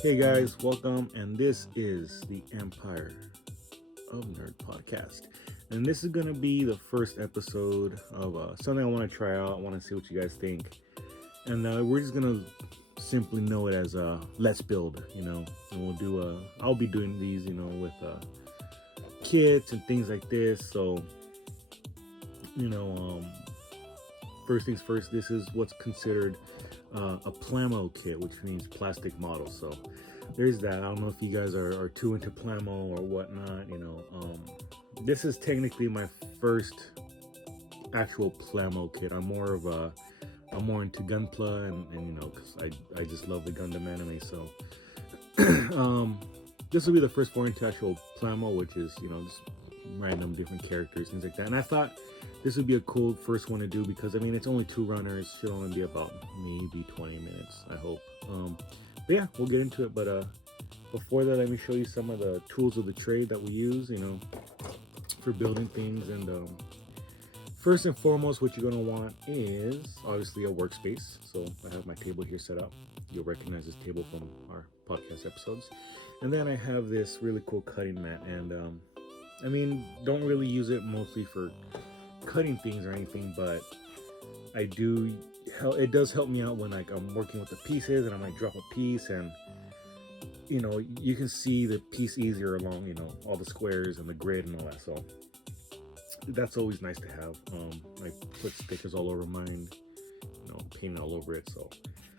Hey guys, welcome, and this is the Empire of Nerd podcast. And this is going to be the first episode of something I want to try out. I want to see what you guys think. And we're just going to simply know it as Let's Build, and we'll do, I'll be doing these, with kits and things like this. So, first things first, this is what's considered a plamo kit, which means plastic model. So there's that. I don't know if you guys are too into plamo or whatnot. This is technically my first actual plamo kit. I'm more into Gunpla and because I just love the Gundam anime. So this will be the first foray into actual plamo, which is just random different characters, things like that. And I thought this would be a cool first one to do because it's only 2 runners. Should only be about maybe 20 minutes, I hope. But yeah, we'll get into it. But before that, let me show you some of the tools of the trade that we use, for building things. And first and foremost, what you're gonna want is obviously a workspace. So I have my table here set up. You'll recognize this table from our podcast episodes. And then I have this really cool cutting mat. And don't really use it mostly for cutting things or anything, but it does help me out when I'm working with the pieces and I might drop a piece and you can see the piece easier along all the squares and the grid and all that. So that's always nice to have. I put stickers all over mine, paint all over it, so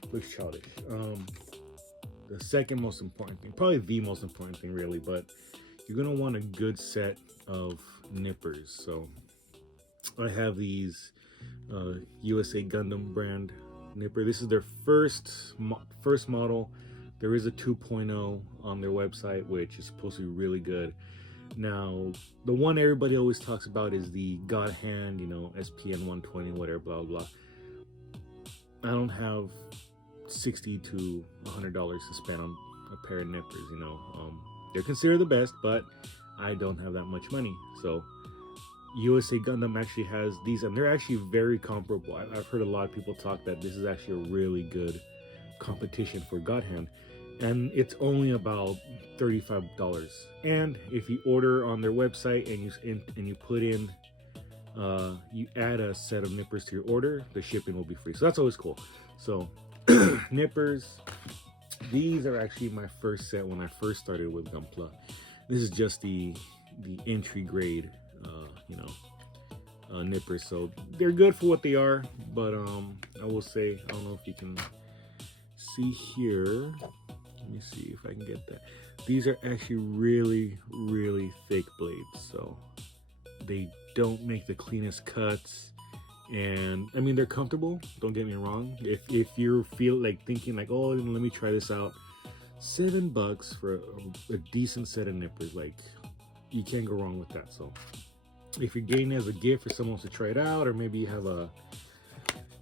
it looks childish. The second most important thing, probably the most important thing really, but you're gonna want a good set of nippers. So I have these USA Gundam brand nipper. This is their first model. There is a 2.0 on their website, which is supposed to be really good. Now, the one everybody always talks about is the God Hand, SPN 120, whatever, blah, blah. I don't have $60 to $100 to spend on a pair of nippers, They're considered the best, but I don't have that much money. So USA Gundam actually has these, and they're actually very comparable. I've heard a lot of people talk that this is actually a really good competition for God Hand, and it's only about $35. And if you order on their website and you put in, you add a set of nippers to your order, the shipping will be free. So that's always cool. So nippers, these are actually my first set when I first started with Gunpla. This is just the entry grade nippers, so they're good for what they are. But I will say, I don't know if you can see here, let me see if I can get that. These are actually really, really thick blades, so they don't make the cleanest cuts. And they're comfortable, don't get me wrong. If you feel like thinking like, oh, let me try this out, $7 for a decent set of nippers, like, you can't go wrong with that. So if you're getting it as a gift for someone to try it out, or maybe you have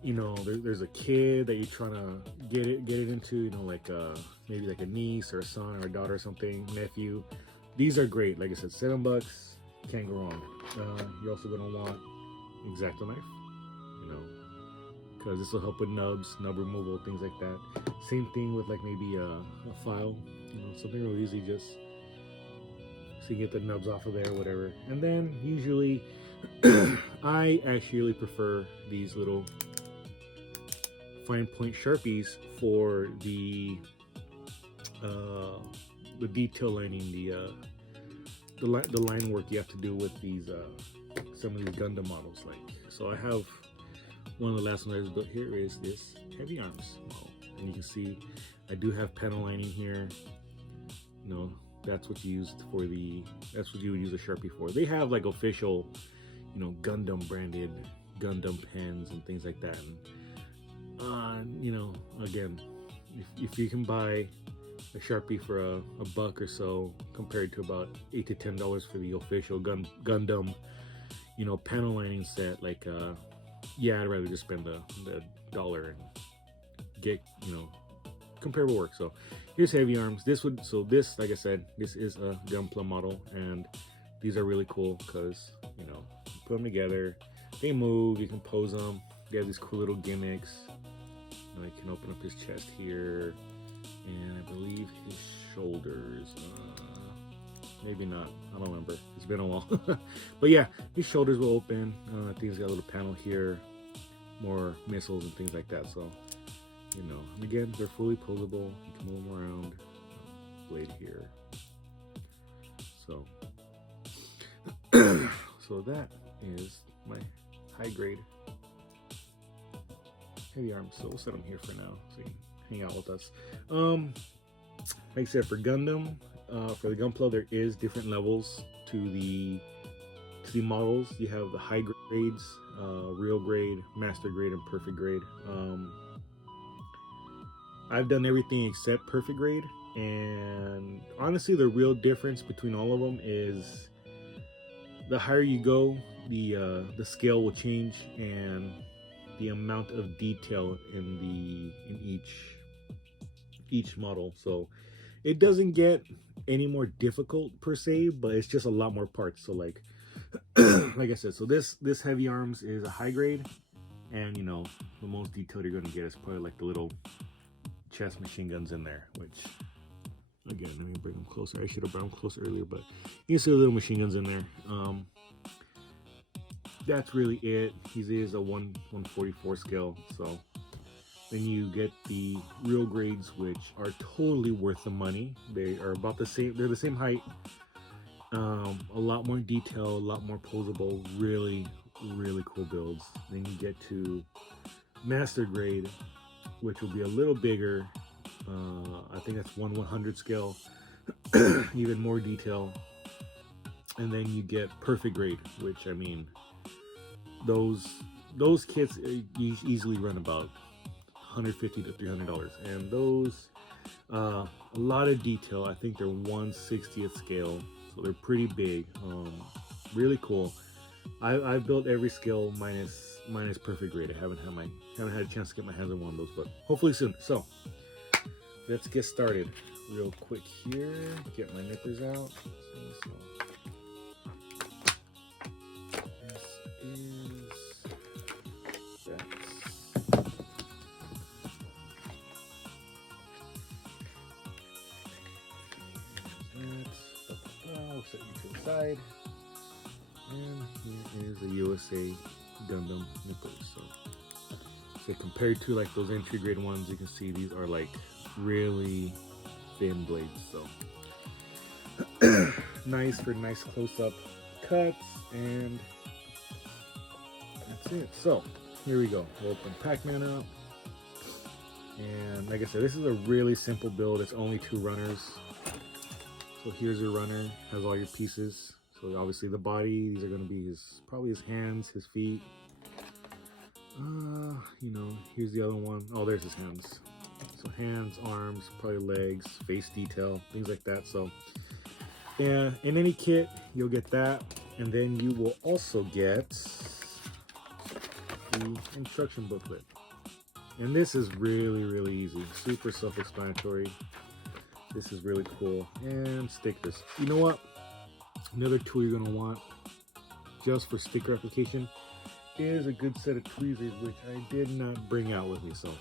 there's a kid that you're trying to get it into, maybe like a niece or a son or a daughter or something, nephew, these are great. Like I said, $7, can't go wrong. You're also gonna want X-Acto knife, because this will help with nub removal, things like that. Same thing with like maybe a file, something real easy, just so you get the nubs off of there, whatever. And then usually I actually prefer these little fine point Sharpies for the detail lining, the line work you have to do with these some of these Gundam models. Like, so I have one of the last ones I built here is this Heavy Arms model, and you can see I do have panel lining here. That's what you would use a Sharpie for. They have like official, Gundam branded Gundam pens and things like that. And, again, if you can buy a Sharpie for a buck or so, compared to about $8 to $10 for the official Gundam, panel lining set, like, yeah, I'd rather just spend the dollar and get, comparable work. So here's Heavy Arms. This, like I said, this is a Gunpla model, and these are really cool because, you put them together, they move, you can pose them. They have these cool little gimmicks. I can open up his chest here. and I believe his shoulders. Maybe not. I don't remember. It's been a while. But yeah, his shoulders will open. I think he's got a little panel here, more missiles and things like that. So, you know, and again, they're fully posable. You can move them around. Blade here. So, so that is my high grade heavy arms. So we'll set them here for now, so you can hang out with us. Like I said, for Gundam, for the Gunpla, there is different levels to the models. You have the high grades, real grade, master grade, and perfect grade. I've done everything except perfect grade, and honestly, the real difference between all of them is the higher you go, the scale will change, and the amount of detail in each model. So it doesn't get any more difficult per se, but it's just a lot more parts. So like like I said, so this heavy arms is a high grade, and you know, the most detailed you're gonna get is probably like the little chest machine guns in there, which again, let me bring them closer. I should have brought them closer earlier, but you can see the little machine guns in there. That's really it. He is a 1/144 scale. So then you get the real grades, which are totally worth the money. They are about the same. They're the same height. A lot more detail, a lot more posable. Really, really cool builds. Then you get to master grade, which will be a little bigger. I think that's 1/100 scale. Even more detail. And then you get perfect grade, which I mean, those kits easily run about $150 to $300, and those a lot of detail. I think they're 1/60th scale, so they're pretty big. Really cool. I've built every scale minus perfect grade. I haven't had a chance to get my hands on one of those, but hopefully soon. So let's get started real quick here. Get my nippers out. So set you to the side, and here is the USA Gundam nippers. So compared to like those entry grade ones, you can see these are like really thin blades. So nice for nice close-up cuts, and that's it. So here we go. We'll open Pac-Man up, and like I said, this is a really simple build. It's only 2 runners. So here's your runner, has all your pieces. So obviously the body, these are going to be probably his hands, his feet. You know, here's the other one. Oh, there's his hands. So hands, arms, probably legs, face detail, things like that. So yeah, in any kit, you'll get that. And then you will also get the instruction booklet. And this is really, really easy. Super self-explanatory. This is really cool. And stickers. You know what? Another tool you're going to want just for sticker application is a good set of tweezers, which I did not bring out with me. So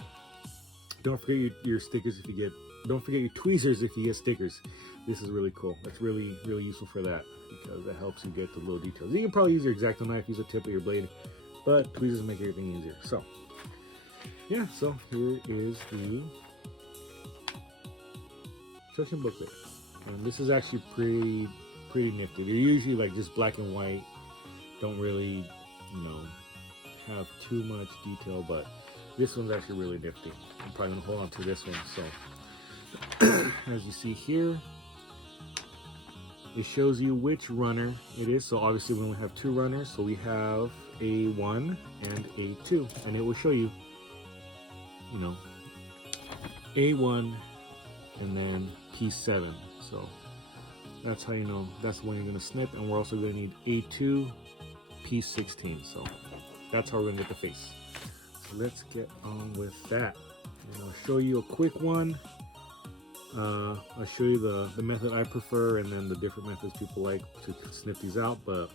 don't forget your stickers if you get, don't forget your tweezers if you get stickers. This is really cool. That's really, really useful for that, because that helps you get the little details. You can probably use your X-Acto knife, use a tip of your blade, but tweezers make everything easier. So yeah, so here is the instruction booklet, and this is actually pretty nifty. They're usually like just black and white, don't really, you know, have too much detail, but this one's actually really nifty. I'm probably gonna hold on to this one. So as you see here, it shows you which runner it is. So obviously we only have 2 runners, so we have A1 and A2, and it will show you, you know, A1 and then P7. So that's how you know that's the one you're going to snip. And we're also going to need A2 P16. So that's how we're going to get the face. So let's get on with that. And I'll show you a quick one. I'll show you the method I prefer, and then the different methods people like to snip these out. But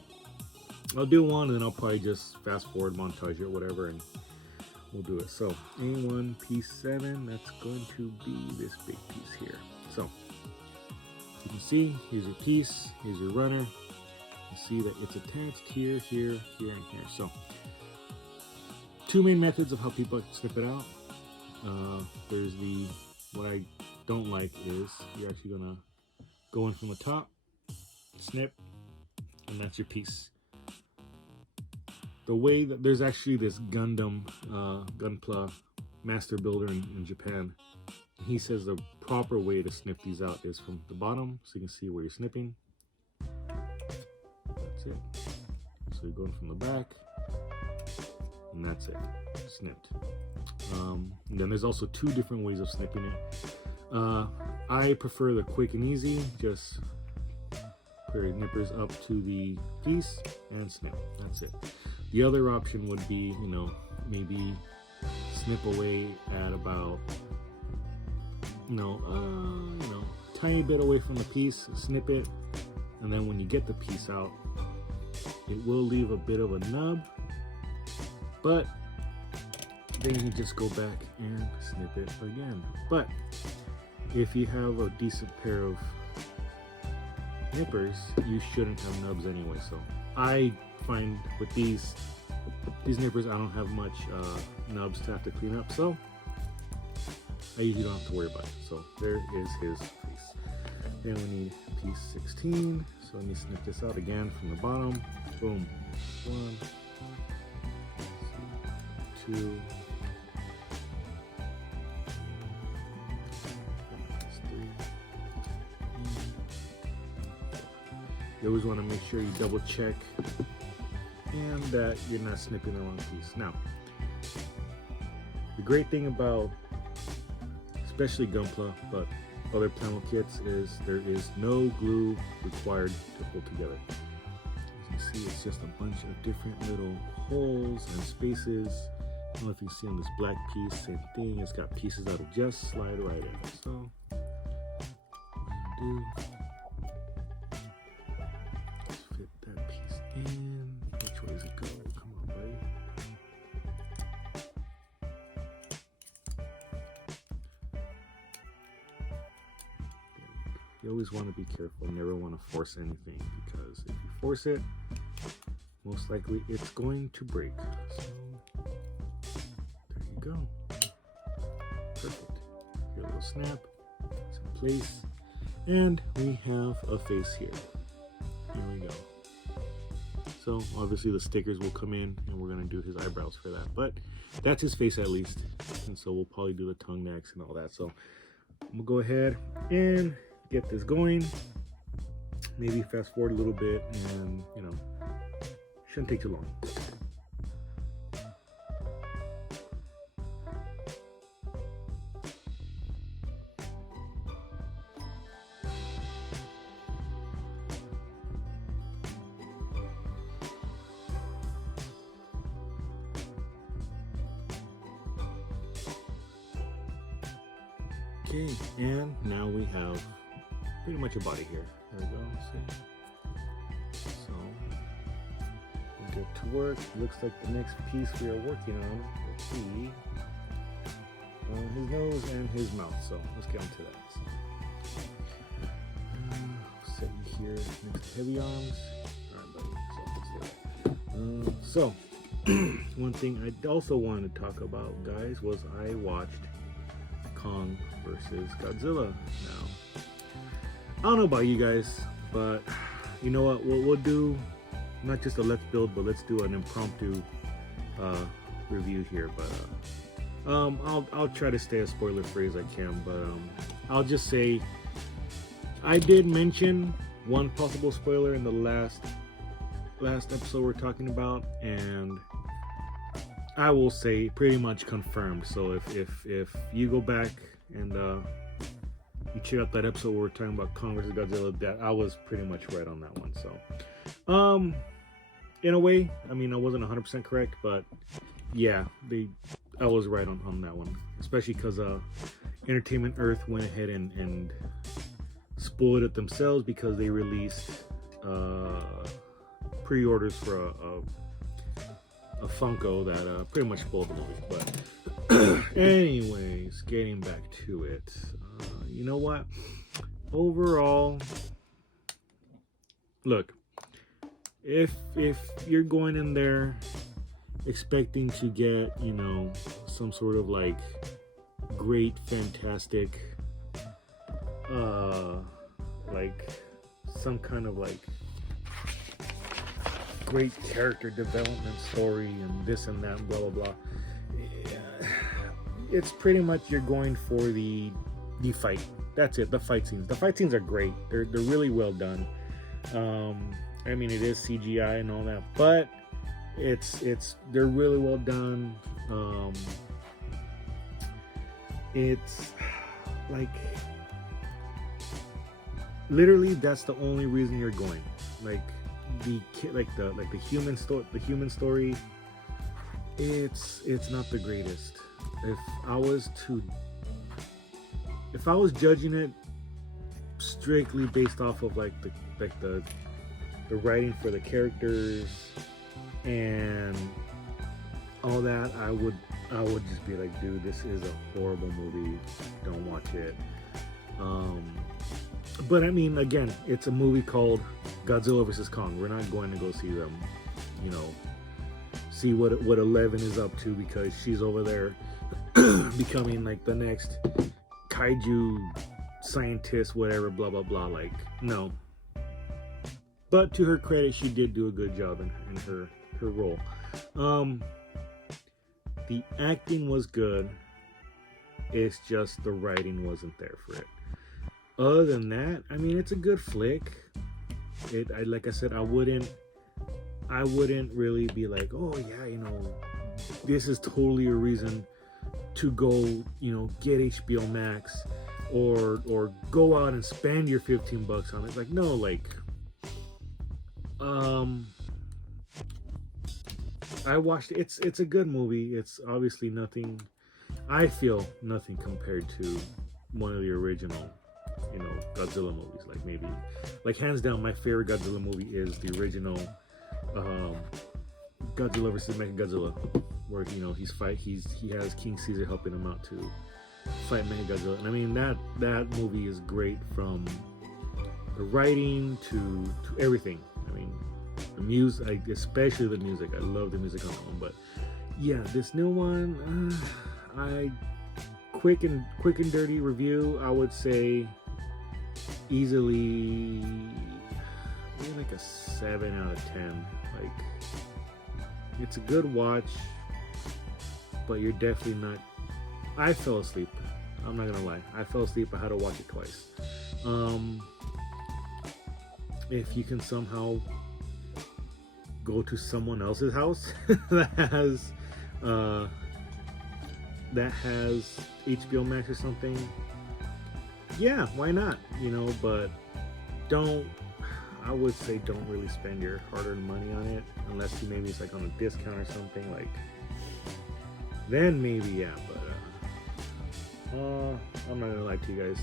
I'll do one, and then I'll probably just fast forward, montage it, whatever, and we'll do it. So A1 piece 7, that's going to be this big piece here. So you can see, here's your piece, here's your runner. You see that it's attached here, here, here, and here. So two main methods of how people snip it out. There's what I don't like is you're actually gonna go in from the top, snip, and that's your piece. The way that there's actually this Gundam, Gunpla master builder in Japan. He says the proper way to snip these out is from the bottom, so you can see where you're snipping. That's it. So you're going from the back, and that's it, snipped. And then there's also two different ways of snipping it. I prefer the quick and easy, just put your nippers up to the piece and snip. That's it. The other option would be, you know, maybe snip away at about, tiny bit away from the piece, snip it, and then when you get the piece out, it will leave a bit of a nub, but then you just go back and snip it again. But if you have a decent pair of nippers, you shouldn't have nubs anyway. So I find with these nippers, I don't have much nubs to have to clean up, so I usually don't have to worry about it. So there is his piece. Then we need piece 16. So let me snip this out again from the bottom. Boom. 1, 2, 3. You always want to make sure you double check and that you're not snipping the wrong piece. Now, the great thing about especially Gunpla, but other Plano kits, is there is no glue required to hold together. As you see, it's just a bunch of different little holes and spaces. I don't know if you can see on this black piece, same thing. It's got pieces that'll just slide right in. So, what you do, just fit that piece in. Which way does it go? Come on, buddy. You always want to be careful. You never want to force anything, because if you force it, most likely it's going to break. So there you go. Perfect. Your little snap. It's in place. And we have a face here. Here we go. So obviously the stickers will come in, and we're going to do his eyebrows for that. But that's his face at least. And so we'll probably do the tongue next and all that. So I'm going to go ahead and get this going. Maybe fast forward a little bit, and shouldn't take too long. Okay, and now we have pretty much a body here. There we go, see? So, we'll get to work. Looks like the next piece we are working on will be his nose and his mouth. So, let's get into that. So, set you here next to heavy arms. Alright, buddy. So, one thing I also wanted to talk about, guys, was I watched Kong versus Godzilla now. I don't know about you guys, but you know what, we'll do not just a let's build, but let's do an impromptu review here. But I'll try to stay as spoiler free as I can, but I'll just say I did mention one possible spoiler in the last episode we're talking about, and I will say pretty much confirmed. So if you go back and you check out that episode where we're talking about Kong vs. Godzilla, that I was pretty much right on that one. So in a way, I mean, I wasn't 100% correct, but yeah, I was right on that one, especially because Entertainment Earth went ahead and spoiled it themselves, because they released pre-orders for a Funko that pretty much spoiled the movie. Anyways, getting back to it. You know what? Overall, look, if you're going in there expecting to get, you know, some sort of like great, fantastic, like some kind of like great character development story and this and that, blah blah blah. It's pretty much you're going for the fight. That's it. The fight scenes. The fight scenes are great. They're really well done. I mean, it is CGI and all that, but they're really well done. It's like literally that's the only reason you're going. Like the human story. It's not the greatest. If I was judging it strictly based off of like the writing for the characters and all that, I would just be like, dude, this is a horrible movie. Don't watch it. But I mean, again, it's a movie called Godzilla vs. Kong. We're not going to go see them, you know, see what 11 is up to because she's over there becoming like the next kaiju scientist, whatever, blah blah blah. Like, no. But to her credit, she did do a good job in her role. The acting was good. It's just the writing wasn't there for it. Other than that, I mean, it's a good flick. Like I said, I wouldn't really be like, oh yeah, you know, this is totally a reason to go, you know, get HBO Max or go out and spend your $15 on it. Like, no, like, I watched it. It's a good movie. It's obviously nothing, I feel nothing compared to one of the original, you know, Godzilla movies. Like, maybe, like, hands down, my favorite Godzilla movie is the original Godzilla vs. Mechagodzilla, where, you know, he has King Caesar helping him out to fight Mechagodzilla. And I mean, that movie is great, from the writing to everything. I mean, the music, especially the music. I love the music on that one. But yeah, this new one, quick and dirty review, I would say easily maybe like a 7 out of 10. Like, it's a good watch, but you're definitely not. I fell asleep. I'm not gonna lie. I fell asleep. I had to watch it twice. If you can somehow go to someone else's house that has HBO Max or something, yeah, why not? You know, but I would say don't really spend your hard-earned money on it unless maybe it's like on a discount or something. Like, then maybe, yeah. But I'm not gonna lie to you guys.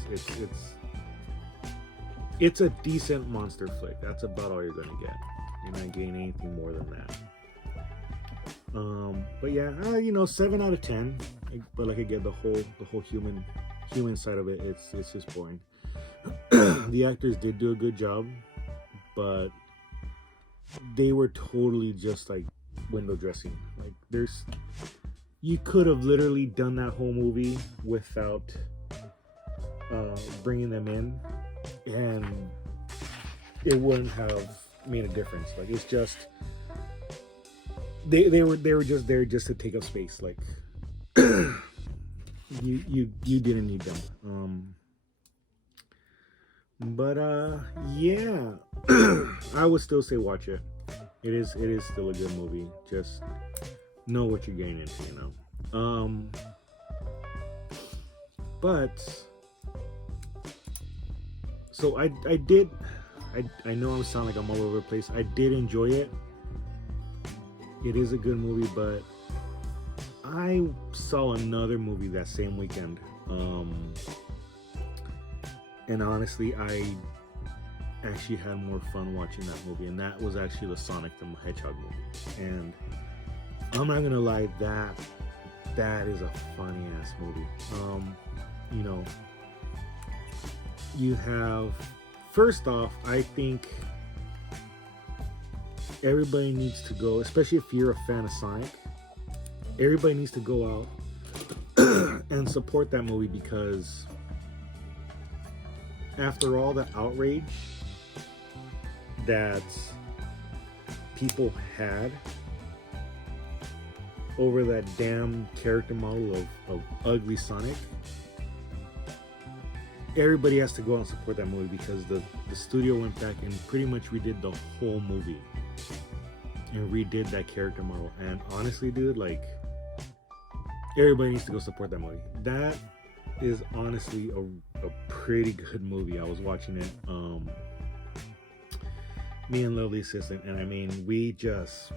It's a decent monster flick. That's about all you're gonna get. You're not getting anything more than that. But yeah, you know, 7 out of 10. But like, again, the whole human side of it, it's just boring. The actors did do a good job, but they were totally just like window dressing. Like, you could have literally done that whole movie without bringing them in, and it wouldn't have made a difference. Like, it's just they were just there just to take up space. Like, you didn't need them. But yeah, I would still say watch it. It is still a good movie. Just know what you're getting into, you know. But so I know I sound like I'm all over the place. I did enjoy it. It is a good movie, but I saw another movie that same weekend. And honestly, I actually had more fun watching that movie, and that was actually the Sonic the Hedgehog movie. And I'm not gonna lie, that is a funny ass movie. You know, you have, first off, I think everybody needs to go, especially if you're a fan of Sonic, everybody needs to go out and support that movie, because after all the outrage that people had over that damn character model of ugly Sonic, everybody has to go out and support that movie, because the studio went back and pretty much redid the whole movie and redid that character model. And honestly, dude, like, everybody needs to go support that movie. That is honestly a pretty good movie. I was watching it, me and lovely assistant, and I mean, we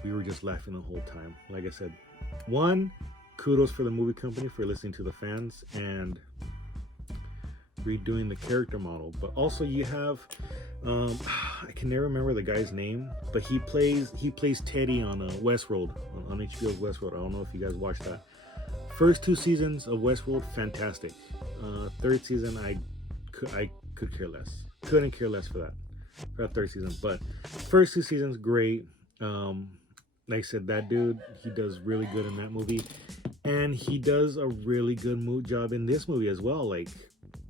were just laughing the whole time. Like I said, one, kudos for the movie company for listening to the fans and redoing the character model. But also you have, I can never remember the guy's name, but he plays Teddy on Westworld, on HBO's Westworld. I don't know if you guys watched that. First 2 seasons of Westworld, fantastic. Third season, I could care less. Couldn't care less for that third season. But first 2 seasons, great. Like I said, that dude, he does really good in that movie, and he does a really good job in this movie as well. Like,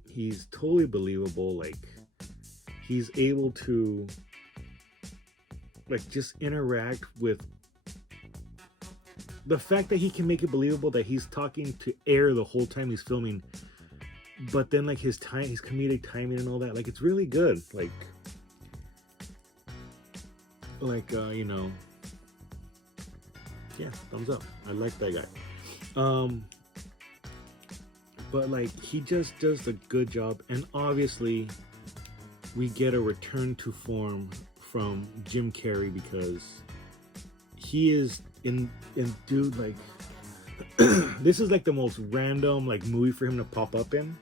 he's totally believable. Like, he's able to, like, just interact with the fact that he can make it believable that he's talking to air the whole time he's filming, but then, like, his comedic timing and all that, like, it's really good. Like, you know, yeah, thumbs up. I like that guy. But, like, he just does a good job. And obviously we get a return to form from Jim Carrey, because he is in dude, like, this is like the most random, like, movie for him to pop up in,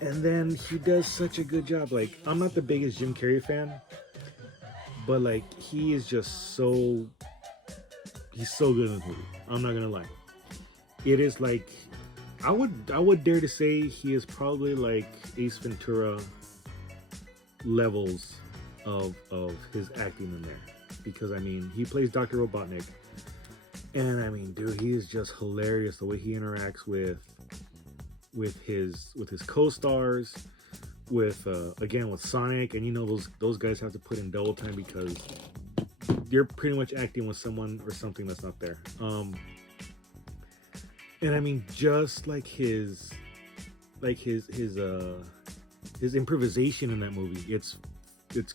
and then he does such a good job. Like, I'm not the biggest Jim Carrey fan, but, like, he is just he's so good in this movie. I'm not gonna lie. It is like, I would dare to say he is probably like Ace Ventura levels of his acting in there, because I mean, he plays Dr. Robotnik, and I mean, dude, he is just hilarious the way he interacts with his co-stars, with again with Sonic, and you know, those guys have to put in double time because you're pretty much acting with someone or something that's not there. And I mean, just like his improvisation in that movie, it's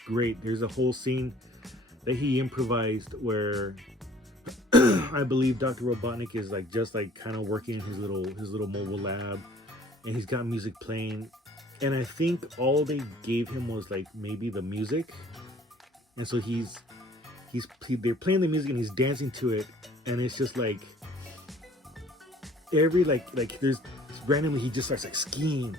great. There's a whole scene that he improvised where I believe Dr. Robotnik is like just like kind of working in his little mobile lab, and he's got music playing, and I think all they gave him was like maybe the music, and so they're playing the music and he's dancing to it, and it's just like every like there's randomly he just starts like skiing,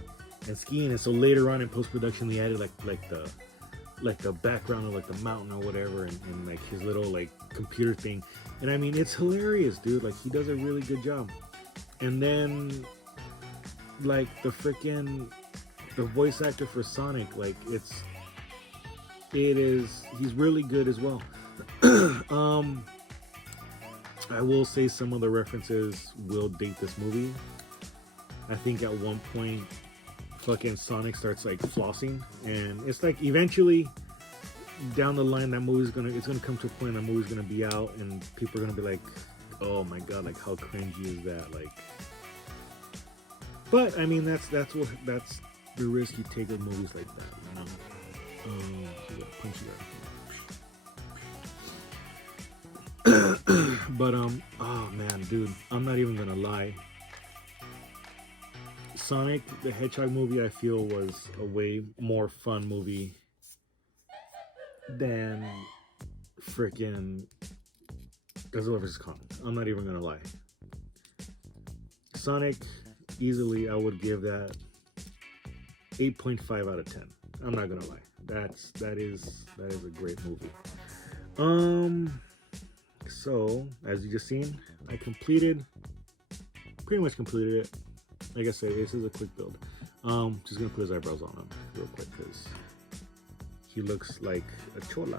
and so later on in post-production they added like the background of like the mountain or whatever, and like his little like computer thing, and I mean, it's hilarious, dude. Like, he does a really good job. And then like the voice actor for Sonic, like he's really good as well. I will say some of the references will date this movie. I think at one point fucking Sonic starts like flossing, and it's like eventually down the line it's gonna come to a point that movie's gonna be out and people are gonna be like, oh my god, like how cringy is that? Like, but I mean, that's the risk you take with movies like that, you know. Punch you guys. But oh man, dude, I'm not even gonna lie. Sonic the Hedgehog movie, I feel, was a way more fun movie than freaking Godzilla vs. Kong. I'm not even gonna lie. Sonic, easily, I would give that 8.5 out of 10. I'm not gonna lie. That is a great movie. So, as you just seen, I pretty much completed it. Like I said, this is a quick build. Just gonna put his eyebrows on him real quick because he looks like a chola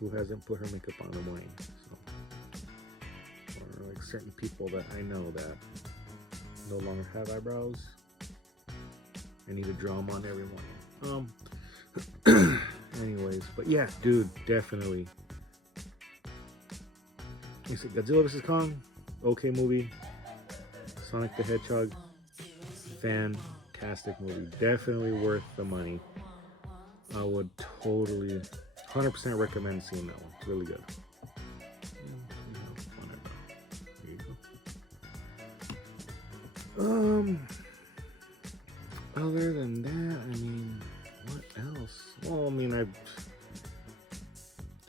who hasn't put her makeup on in the morning. So, or like certain people that I know that no longer have eyebrows. I need to draw them on every morning. Anyways, but yeah, dude, definitely. Is it Godzilla vs. Kong? Okay movie. Sonic the Hedgehog. Fantastic movie. Definitely worth the money. I would totally, 100% recommend seeing that one. It's really good. There you go. Other than that, I mean, what else? Well, I mean, I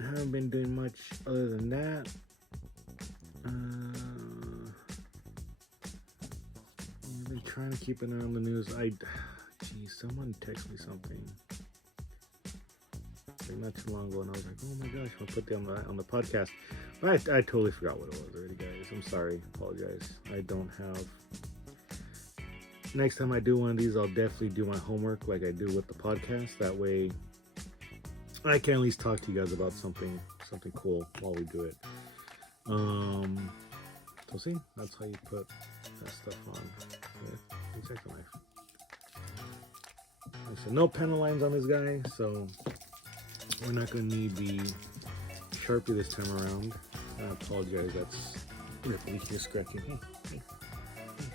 haven't been doing much other than that. I've been trying to keep an eye on the news. Geez, someone texted me something like not too long ago, and I was like, oh my gosh, I'll put them on the podcast. But I totally forgot what it was already, guys. I'm sorry. Apologize. I don't have. Next time I do one of these, I'll definitely do my homework like I do with the podcast. That way, I can at least talk to you guys about something cool while we do it. So see, that's how you put that stuff on with the X-Acto knife. Like I said, no panel lines on this guy, so we're not going to need the Sharpie this time around. I apologize, that's Ripley here scratching. Hey,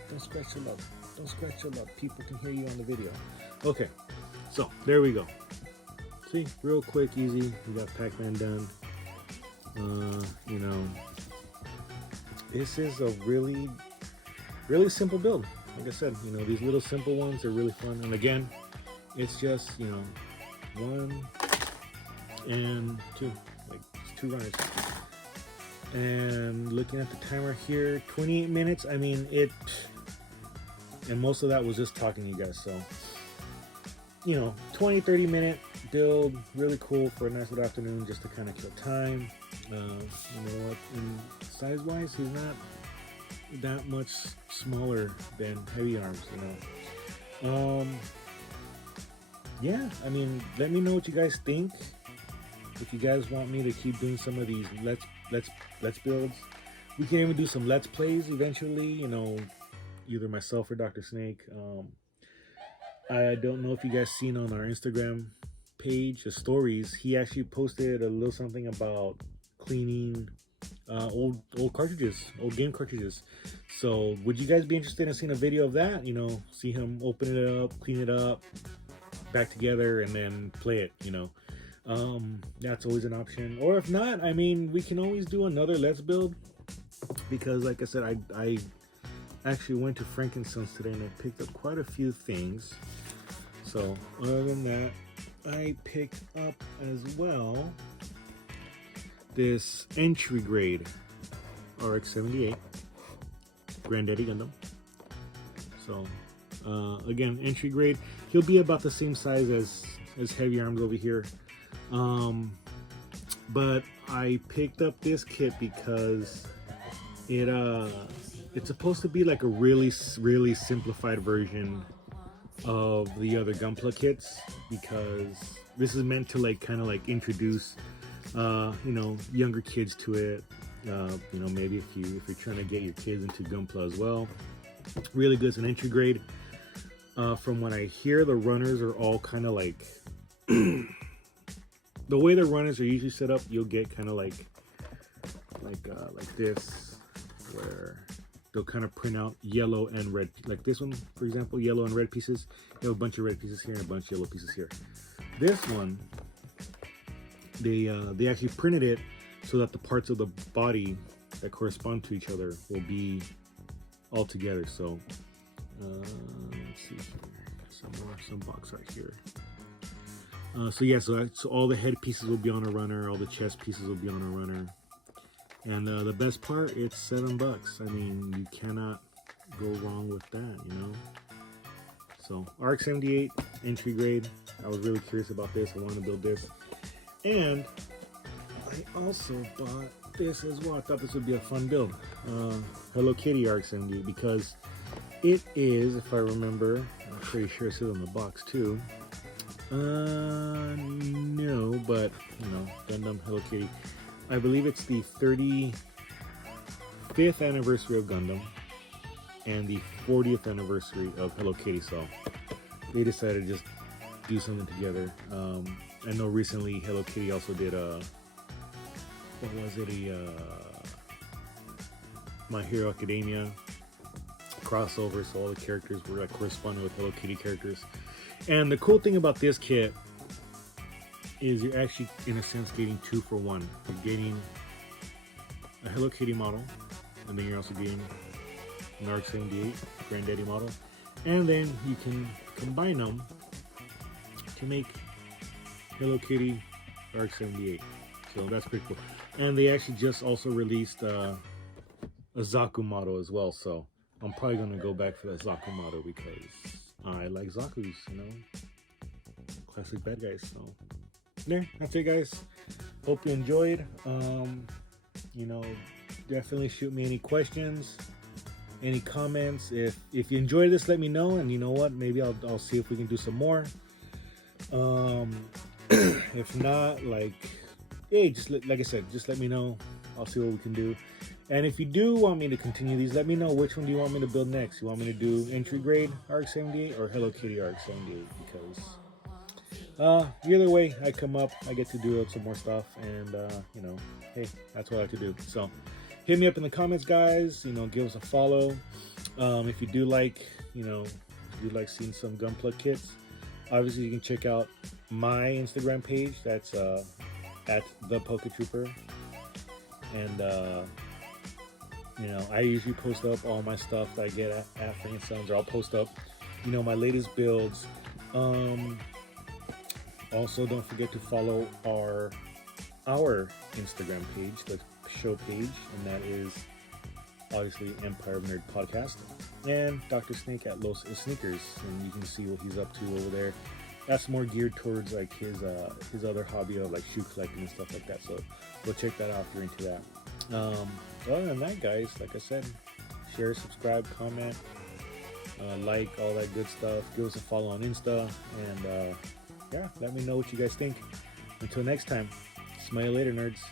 don't scratch your love. Don't scratch your love. People can hear you on the video. Okay, so there we go. See, real quick, easy. We got Pac-Man done. You know, this is a really, really simple build. Like I said, you know, these little simple ones are really fun. And again, it's just, you know, 1 and 2, like it's 2 runners. And looking at the timer here, 28 minutes. I mean, and most of that was just talking to you guys. So, you know, 20-30 minute build, really cool for a nice little afternoon just to kind of kill time. You know what, in size wise, he's not that much smaller than Heavy Arms, you know. Yeah, I mean, let me know what you guys think. If you guys want me to keep doing some of these let's builds, we can even do some let's plays eventually, you know, either myself or Dr.Snake. I don't know if you guys seen on our Instagram page, the stories, he actually posted a little something about cleaning old cartridges, old game cartridges. So would you guys be interested in seeing a video of that? You know, see him open it up, clean it up, back together, and then play it, you know. That's always an option. Or if not, I mean, we can always do another let's build, because like I said, I actually went to Frankenstein's today and I picked up quite a few things. So other than that, I picked up as well this entry grade RX-78 Granddaddy Gundam. So again, entry grade. He'll be about the same size as Heavy Arms over here. But I picked up this kit because it's supposed to be like a really simplified version of the other Gunpla kits, because this is meant to like kind of like introduce you know, younger kids to it. You know, maybe if you're trying to get your kids into Gunpla as well. Really good. It's an entry grade. From what I hear, the runners are all kind of like the way the runners are usually set up. You'll get kind of like this, where they'll kind of print out yellow and red, like this one, for example, yellow and red pieces. You have a bunch of red pieces here and a bunch of yellow pieces here. This one, they actually printed it so that the parts of the body that correspond to each other will be all together. So let's see here, some box right here. So yeah, so all the head pieces will be on a runner, all the chest pieces will be on a runner, and the best part, it's $7. I mean, you cannot go wrong with that, you know. So RX-78 entry grade. I was really curious about this. I wanted to build this, and I I also bought this as well. I thought this would be a fun build. Hello Kitty RX-78, because it is, if I remember, I'm pretty sure it says on the box too. No, but you know, Gundam Hello Kitty. I believe it's the 35th anniversary of Gundam and the 40th anniversary of Hello Kitty, so they decided to just do something together. I know recently Hello Kitty also did what was it, My Hero Academia crossover, so all the characters were like corresponding with Hello Kitty characters. And the cool thing about this kit is you're actually, in a sense, getting 2 for 1. You're getting a Hello Kitty model, and then you're also getting an RX-78 Granddaddy model, and then you can combine them to make Hello Kitty RX-78. So that's pretty cool. And they actually just also released a Zaku model as well, so I'm probably going to go back for that Zaku model because I like Zaku's, you know, classic bad guys. So there, that's it, guys. Hope you enjoyed. You know, definitely shoot me any questions, any comments. If you enjoyed this, let me know, and you know what, maybe I'll see if we can do some more. If not, like, hey, just like I said, just let me know. I'll see what we can do. And if you do want me to continue these, let me know which one do you want me to build next. You want me to do entry grade RX-78 or Hello Kitty RX-78? Because either way I come up, I get to do some more stuff, and you know, hey, that's what I like to do. So hit me up in the comments, guys. You know, give us a follow. If you do like, you know, if you like seeing some Gunpla kits, obviously you can check out my Instagram page. That's at the PokéTrooper, and you know, I usually post up all my stuff that I get at Frank Sons, or I'll post up, you know, my latest builds. Also, don't forget to follow our Instagram page, the show page, and that is obviously Empire of Nerd Podcast, and Dr.Snake at Los Sneakers, and you can see what he's up to over there. That's more geared towards like his other hobby of like shoe collecting and stuff like that. So go check that out if you're into that. Other than that, guys, like I said, share, subscribe, comment, like, all that good stuff. Give us a follow on Insta, and yeah, let me know what you guys think. Until next time, smile later, nerds.